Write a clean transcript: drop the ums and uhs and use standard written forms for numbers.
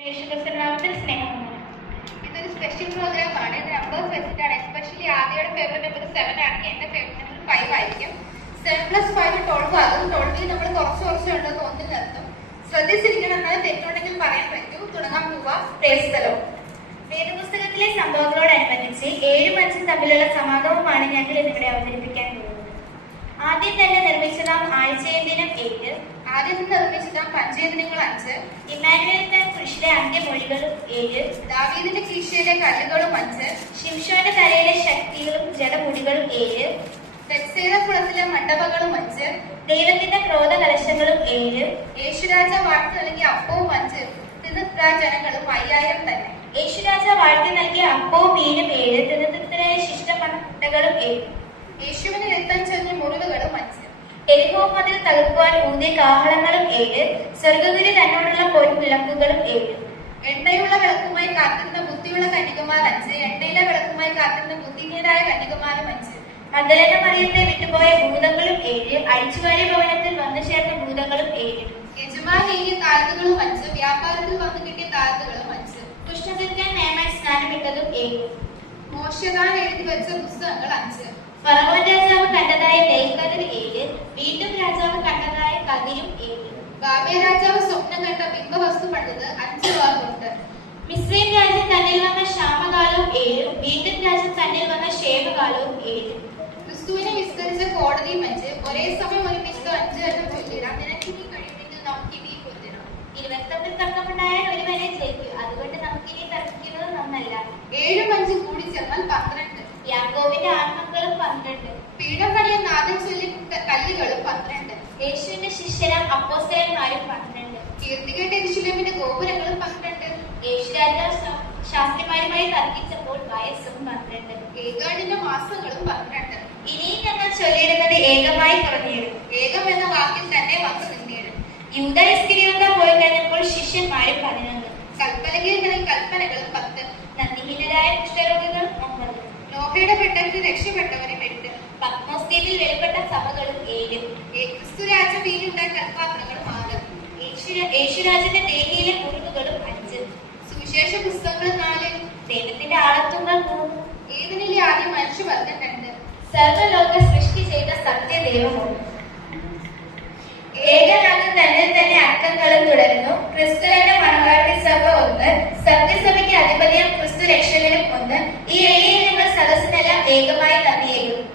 ഇതൊരു special programme ആണ്. ഇത് നമ്പേഴ്സ് വെച്ചിട്ടാണ്. എസ്പെഷ്യലി ആദ്യയുടെ ഫേവറേറ്റ് നമ്പർ 7 ആണെങ്കിൽ എന്റെ ഫേവറേറ്റ് നമ്പർ 5 ആയിരിക്കും. 7+5 12 ആകും. 12 നമ്മൾ കുറച്ച് ഉണ്ടെന്ന് ഒന്നിനർത്ഥം. ശ്രദ്ധിച്ചിരിക്കണം, എന്നാൽ തെറ്റുണ്ടെങ്കിൽ പറയാൻ പറ്റൂ. തുടങ്ങാൻ പോവാ. വേദപുസ്തകത്തിലെ സംഭവങ്ങളോടനുബന്ധിച്ച് 7ഉം 5ഉം തമ്മിലുള്ള സമാഗമമാണ് ഞങ്ങൾ ഇവിടെ അവതരിപ്പിക്കാൻ പോകുന്നത്. ആദ്യം തന്നെ നിർമ്മിച്ചതാം ആഴ്ചയദിനം 7, ആദ്യം നിർമ്മിച്ചതാം പഞ്ചേന്ദ്രിയങ്ങൾ 5, ഇമ്മാനുവേൽ കൃഷിയുടെ അന്ത്യമൊഴികളും 7, ദാവീദിന്റെ കീശയിലെ കല്ലുകളും 5, ശിംശോന്റെ തലയിലെ ശക്തികളും ജഡമുടികളും 7, കുളത്തിലെ മണ്ഡപങ്ങളും 5, ദൈവത്തിന്റെ ക്രോധ കലശങ്ങളും 7, യേശുരാജ വാഴ്ത്തി നൽകിയ അപ്പവും 5, ജനങ്ങളും 5000 തന്നെ. യേശുരാജ വാഴ്ത്തി നൽകിയ അപ്പവും മീനും 7, തിരുത്തരായ ശിഷ്ടമട്ടകളും 7, യേശുവിന് രക്തം ചെറിയ മുറിവുകളും 5, എരിഹോ മതിൽ തകർക്കുവാൻ ഊതിയ കാഹളങ്ങളും 7, സ്വർഗഗുരു തന്നോടുള്ള പൊൻവിളക്കുകളും 7, എണ്ണയുള്ള വിളക്കുമായി കാത്തിരുന്ന ബുദ്ധിയുള്ള കന്യകമാർ 5, എണ്ണയിലെ വിളക്കുമായി കാത്തിരുന്ന ബുദ്ധിഹീനരായ കന്യകമാരും 5, മഗ്ദലേന മറിയത്തെ വിട്ടുപോയ ഭൂതങ്ങളും 7, അഴിച്ചുവാരി ഭവനത്തിൽ വന്നു ചേർന്ന ഭൂതങ്ങളും 7, യജമാൻ എഴുതിയ താഴ്ത്തുകളും 5, വ്യാപാരത്തിൽ വന്നു കിട്ടിയ താഴ്ത്തുകളും 5, കുഷ്ഠതീർക്കാൻ നേമായി സ്നാനമിട്ടതും 7, മോശകാൻ എഴുതി വെച്ച പുസ്തകങ്ങൾ 5, ഫറവോൻ രാജാവ് കണ്ടതായ നെൽക്കതിർ 7, വീണ്ടും രാജാവ് കണ്ടതായ കതിരും 7, ബാബേ രാജാവ് സ്വപ്നം കണ്ട ബിംബവസ്തു പണിത് 5 വാറുണ്ട്. മിസ്രൈം രാജ്യം തന്നിൽ വന്ന ക്ഷാമകാലവും 7, വീണ്ടും രാജ്യം തന്നിൽ വന്ന ക്ഷേമകാലവും 7, ക്രിസ്തുവിനെ വിസ്തരിച്ച കോടതിയും 5, ഒരേ സമയം ഒരുമിച്ച് 5 എണ്ണം ചൊല്ലിടാം. നിനക്കിനി കഴിയുമെങ്കിൽ നമുക്കിനി കൊല്ലണം. 20 തമ്മിൽ തർക്കമുണ്ടായാൽ ഒരുവനെ ജയിക്കും. അതുകൊണ്ട് നമുക്കിനി തർക്കിക്കുന്നത് നന്നല്ല. 7ഉം 5ഉം കൂടി ചേർന്നാൽ 12. യാക്കോബിന്റെ ആൺമക്കളും 12, പീഠം പണിയ നാദം ചൊല്ലി കല്ലുകളും 12, യേശുവിന്റെ ശിഷ്യരാം അപ്പോസ്തലന്മാരും 12, കീർത്തികേട്ട യെരൂശലേമിന്റെ ഗോപുരങ്ങളും 12, യേശുരാജാവ് ശാസ്ത്രിമാരുമായി തർക്കിച്ചപ്പോൾ വയസ്സും 12, ഏകാടിന്റെ മാസങ്ങളും 12. ഇനിയും ഞങ്ങൾ ചൊല്ലിയിടുന്നത് ഏകമായി പറഞ്ഞിടും. ഏകം എന്ന വാക്കിൽ തന്നെ വന്നു നിന്നിടും. യൂദ ഇസ്കരിയോത്ത പോയി കഴിഞ്ഞപ്പോൾ ശിഷ്യന്മാരും 11, കൽപ്പലകയിൽ കൽപ്പനകളും 10, നന്ദിഹീനരായ കുഷ്ഠരോഗികൾ 9, നോഹയുടെ പെട്ടകത്തിൽ രക്ഷപ്പെട്ടവരും 8, പത്മോസ് ദ്വീപിൽ വെളിപ്പെട്ട സഭകളും 7, ക്രിസ്തു രാജവീലുണ്ടായ കൽപാത്രങ്ങളും 6, യേശുരാജന്റെ ദേഹിയിലെ മുറിവുകളും 5, സുവിശേഷ പുസ്തകങ്ങൾ 4, ദൈവത്തിന്റെ ആളത്വങ്ങൾ 3, ഏതിനിലെ ആദ്യം മനുഷ്യവർഗം 2, സർവ്വലോക സൃഷ്ടി ചെയ്ത സത്യദൈവമാണ്. ഏകനാഥൻ തന്നെ അക്കങ്ങളും തുടരുന്നു. ക്രിസ്തുവിന്റെ മണവാട്ടി സഭ 1, സത്യസഭയ്ക്ക് അധിപതിയും ക്രിസ്തു രക്ഷകനും 1. ഈ ഏഴിൽ നിങ്ങൾ സദസ്സിനെല്ലാം ഏകമായി നന്ദിയേകും.